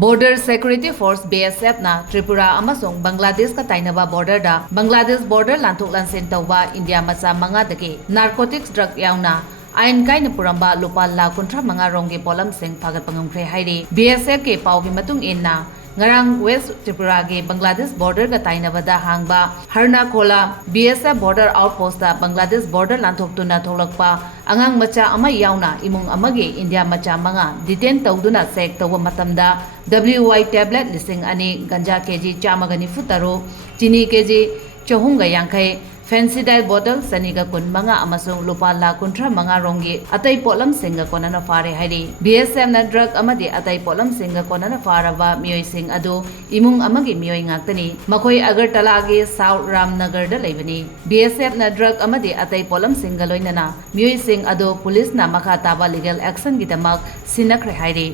Border Security Force BSF na Tripura amasung Bangladesh ka tainaba border da Bangladesh border lanthok lansin tawba India macha manga dake narcotics drug yauna Ain Kaina Puramba Lupa Lakh manga Romgi Potlam sing Fagatkhre hairi BSF ke pau gi matung inna ngarang West Tripura ge Bangladesh border ga tainabada hangba harna khola BSF border outpost da Bangladesh border lanthok tuna tholakpa angang macha ama yauna imung amage India macha manga detain tawduna sek tawba matamda WY tablet lising ani ganja kg chamagani futaro chini kg chohunga yankai Fancy dye bottle saniga kun manga amasung Lupa Lakh manga Romgi atai Potlam singa konana fare hairi BSF na drug amadi atai Potlam singa konana faraba Meeoi sing adu imung amagi Meeoi ngaktani makoi Agartala ge South Ramnagar da leibani BSF na drug amadi atai Potlam singa loinana Meeoi sing adu police na makha taba legal action gidamak sinakhre hairi